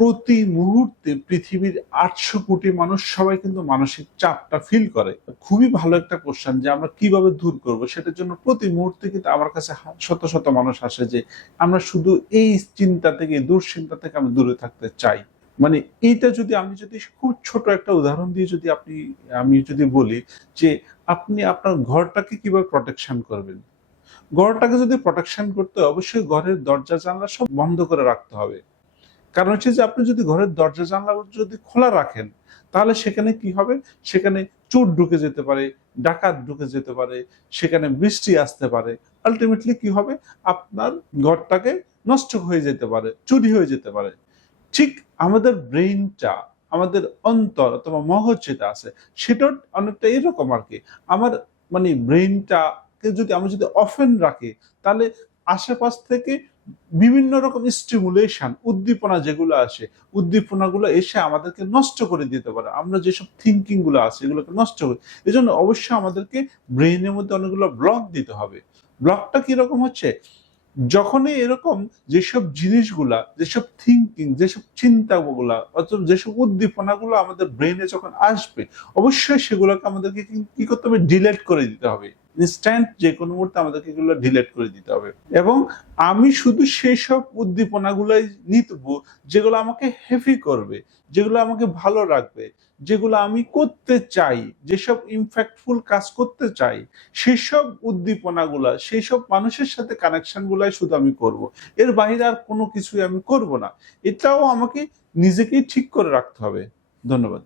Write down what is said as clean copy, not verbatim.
প্রতি মুহূর্তে পৃথিবীর 800 কোটি মানুষ সবাই কিন্তু মানসিক চাপটা ফিল করে। খুবই ভালো একটা কোশ্চেন যে আমরা কিভাবে দূর করব, সেটার জন্য প্রতি মুহূর্তে কিন্তু আমার কাছে শত শত মানুষ আসে যে আমরা শুধু এই চিন্তা থেকে, দুশ্চিন্তা থেকে আমি দূরে থাকতে চাই। মানে এইটা যদি আমি খুব ছোট একটা উদাহরণ দিয়ে আমি যদি বলি যে আপনি আপনার ঘরটাকে কিভাবে প্রোটেকশন করবেন। ঘরটাকে যদি প্রোটেকশন করতে হয়, অবশ্যই ঘরের দরজা জানলা সব বন্ধ করে রাখতে হবে। কারণ হচ্ছে যে আপনি যদি ঘরের দরজা জানলা যদি খোলা রাখেন, তাহলে সেখানে কি হবে, সেখানে চোর ঢুকে যেতে পারে, ডাকাত ঢুকে যেতে পারে, সেখানে বৃষ্টি আসতে পারে। আলটিমেটলি কি হবে, আপনার ঘরটাকে নষ্ট হয়ে যেতে পারে, চুরি হয়ে যেতে পারে। ঠিক আমাদের ব্রেইনটা, আমাদের অন্তর অথবা মগজ যেটা আছে, সেটাও অনেকটা এরকম আর কি। আমার মানে ব্রেইনটাকে যদি আমরা যদি অফেন রাখি, তাহলে আশেপাশ থেকে বিভিন্ন রকম স্টিমুলেশন, উদ্দীপনা যেগুলো আসে, উদ্দীপনাগুলো এসে আমাদেরকে নষ্ট করে দিতে পারে। আমরা যেসব থিঙ্কিং গুলো আছে এগুলোকে নষ্ট করে, এই জন্য অবশ্যই আমাদেরকে ব্রেইনের মধ্যে অনেকগুলো ব্লক দিতে হবে। ব্লকটা কিরকম হচ্ছে, যখনই এরকম যেসব জিনিসগুলা, যেসব থিঙ্কিং, যেসব চিন্তাগুলা অথবা যেসব উদ্দীপনাগুলো আমাদের ব্রেইনে যখন আসবে, অবশ্যই সেগুলোকে আমাদেরকে কি করতে হবে, ডিলেট করে দিতে হবে। ইনস্ট্যান্ট যে কোনো মুহূর্তে আমাদেরকে এগুলো ডিলেট করে দিতে হবে। এবং আমি শুধু সেই সব উদ্দীপনাগুলাই নিতব যেগুলো আমাকে হ্যাপি করবে, যেগুলো আমাকে ভালো রাখবে, যেগুলো আমি করতে চাই, যেসব ইমপ্যাক্টফুল কাজ করতে চাই, সেসব উদ্দীপনাগুলা, সেই সব মানুষের সাথে কানেকশন গুলাই শুধু আমি করব। এর বাইরে আর কোনো কিছুই আমি করব না। এটাও আমাকে নিজেকেই ঠিক করে রাখতে হবে। ধন্যবাদ।